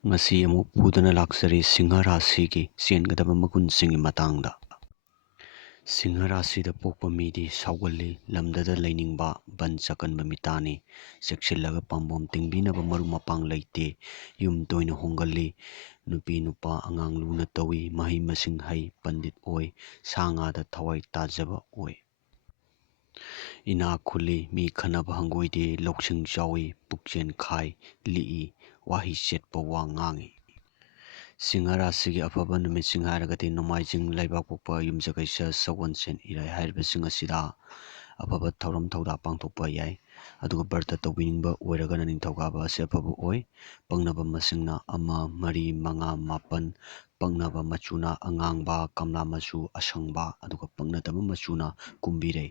ꯉꯁꯤ ꯑꯃꯨꯛ ꯄꯨꯗꯨꯅ ꯂꯥꯛꯆꯔꯤ ꯁꯤꯡꯍ ꯔꯥꯁꯤꯒꯤ ꯆꯦꯟꯒꯗꯕ ꯃꯒꯨꯟꯁꯤꯡꯒꯤ ꯃꯇꯥꯡꯗ꯫ ꯁꯤꯡꯍ ꯔꯥꯁꯤꯗ ꯄꯣꯛꯄ ꯃꯤꯗꯤ ꯁꯥꯎꯒꯜꯂꯤ, ꯂꯝꯗꯗ ꯂꯩꯅꯤꯡꯕ, ꯕꯟ ꯆꯀꯟꯕ ꯃꯤꯇꯥꯅꯤ꯫ ꯆꯦꯛꯁꯤꯜꯂꯒ ꯄꯥꯝꯕꯣꯝ ꯇꯤꯡꯕꯤꯅꯕ ꯃꯔꯨꯞ ꯃꯄꯥꯡ ꯂꯩꯇꯦ꯫ ꯌꯨꯝ ꯇꯣꯏꯅ ꯍꯣꯡꯒꯜꯂꯤ꯫ ꯅꯨꯄꯤ ꯅꯨꯄꯥ ꯑꯉꯥꯡ ꯂꯨꯅ ꯇꯧꯏ꯫ ꯃꯍꯩ ꯃꯁꯤꯡ ꯍꯩ, ꯄꯟꯗꯤꯠ ꯑꯣꯏ꯫ ꯁꯥ ꯉꯥꯗ ꯊꯋꯥꯏ ꯇꯥꯖꯕ ꯑꯣꯏ꯫ ꯏꯅꯥꯛ ꯈꯨꯜꯂꯤ, ꯃꯤ ꯈꯟꯅꯕ ꯍꯪꯒꯣꯏꯗꯦ꯫ ꯂꯧꯁꯤꯡ ꯆꯥꯎꯏ, ꯄꯨꯛꯆꯦꯜ ꯈꯥꯏ, ꯂꯤꯛꯏ, ꯋꯥꯍꯩ ꯆꯦꯠꯄ ꯋꯥ ꯉꯥꯡꯏ꯫ ꯁꯤꯡꯍ ꯔꯥꯁꯤꯒꯤ ꯑꯐꯕ ꯅꯨꯃꯤꯠꯁꯤꯡ ꯍꯥꯏꯔꯒꯗꯤ ꯅꯣꯡꯃꯥꯏꯖꯤꯡ, ꯂꯩꯕꯥꯛꯄꯣꯛꯄ, ꯌꯨꯝꯖꯀꯩꯁ, ꯁꯒꯣꯜꯁꯦꯟ, ꯏꯔꯥꯏ ꯍꯥꯏꯔꯤꯕꯁꯤꯡ ꯑꯁꯤꯗ ꯑꯐꯕ ꯊꯧꯔꯝ ꯊꯧꯗꯥ ꯄꯥꯡꯊꯣꯛꯄ ꯌꯥꯏ꯫ ꯑꯗꯨꯒ ꯕ꯭ꯔꯇ ꯇꯧꯕꯤꯅꯤꯡꯕ ꯑꯣꯏꯔꯒꯅ ꯅꯤꯡꯊꯧꯀꯥꯕ ꯑꯁꯤ ꯑꯐꯕ ꯑꯣꯏ꯫ ꯄꯛꯅꯕ ꯃꯁꯤꯡꯅ 1, 4, 5, 7꯫ ꯄꯛꯅꯕ ꯃꯆꯨꯅ ꯑꯉꯥꯡꯕ, ꯀꯝꯂꯥ ꯃꯆꯨ, ꯑꯁꯪꯕ, ꯑꯗꯨꯒ ꯄꯛꯅꯗꯕ ꯃꯆꯨꯅ ꯀꯨꯝꯕꯤꯔꯩ꯫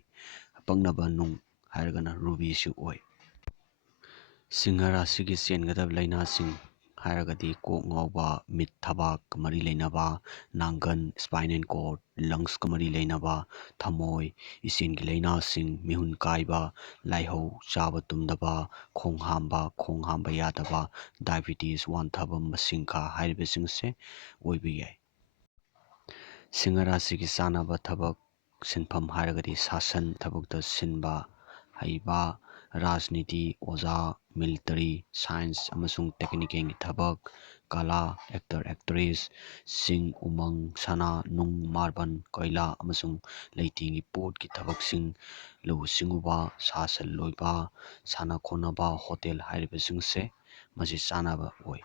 ꯄꯛꯅꯕ ꯅꯨꯡ ꯍꯥꯏꯔꯒꯅ ꯔꯨꯕꯤꯁꯨ ꯑꯣꯏ꯫ ꯁꯤꯡꯍ ꯔꯥꯁꯤꯒꯤ ꯆꯦꯟꯒꯗꯕ ꯂꯩꯅꯥꯁꯤꯡ ꯍꯥꯏꯔꯒꯗꯤ ꯀꯣꯛ ꯉꯥꯎꯕ, ꯃꯤꯠ ꯊꯕꯥꯛꯀ ꯃꯔꯤ ꯂꯩꯅꯕ, ꯅꯥꯡꯒꯟ, ꯁ꯭ꯄꯥꯏꯅꯦꯜ ꯀꯣꯔꯗ, ꯂꯪꯁꯀ ꯃꯔꯤ ꯂꯩꯅꯕ, ꯊꯃꯣꯏ, ꯏꯆꯦꯟꯒꯤ ꯂꯩꯅꯥꯁꯤꯡ, ꯃꯤꯍꯨꯟ ꯀꯥꯏꯕ, ꯂꯥꯏꯍꯧ, ꯆꯥꯕ ꯇꯨꯝꯗꯕ, ꯈꯣꯡ ꯍꯥꯝꯕ ꯌꯥꯗꯕ, ꯗꯥꯏꯕꯦꯇꯤꯁ ꯋꯥꯟꯊꯕ, ꯃꯁꯤꯡꯈꯥ ꯍꯥꯏꯔꯤꯕꯁꯤꯡꯁꯦ ꯑꯣꯏꯕ ꯌꯥꯏ꯫ ꯁꯤꯡꯍ ꯔꯥꯁꯤꯒꯤ ꯆꯥꯅꯕ ꯊꯕꯛ ꯁꯤꯟꯐꯝ ꯍꯥꯏꯔꯒꯗꯤ ꯁꯥꯁꯟ, ꯊꯕꯛꯇ ꯁꯤꯟꯕ ꯍꯩꯕ, ꯔꯥꯖꯅꯤꯇꯤ, ꯑꯣꯖꯥ, ꯃꯤꯂꯤꯇꯔꯤ, ꯁꯥꯏꯟꯁ ꯑꯃꯁꯨꯡ ꯇꯦꯛꯅꯤꯀꯦꯜꯒꯤ ꯊꯕꯛ, ꯀꯂꯥ, ꯑꯦꯛꯇꯔ ꯑꯦꯛꯇ꯭ꯔꯦꯁ, ꯆꯤꯡ ꯎꯃꯪ, ꯁꯅꯥ ꯅꯨꯡ, ꯃꯥꯔꯕꯜ, ꯀꯣꯏꯂꯥ ꯑꯃꯁꯨꯡ ꯂꯩꯇꯦꯡꯒꯤ ꯄꯣꯠꯀꯤ ꯊꯕꯛꯁꯤꯡ, ꯂꯧꯎ ꯁꯤꯡꯎꯕ, ꯁꯥ ꯁꯟ ꯂꯣꯏꯕ, ꯁꯥꯟꯅ ꯈꯣꯠꯅꯕ, ꯍꯣꯇꯦꯜ ꯍꯥꯏꯔꯤꯕꯁꯤꯡꯁꯦ ꯃꯁꯤ ꯆꯥꯅꯕ ꯑꯣꯏ꯫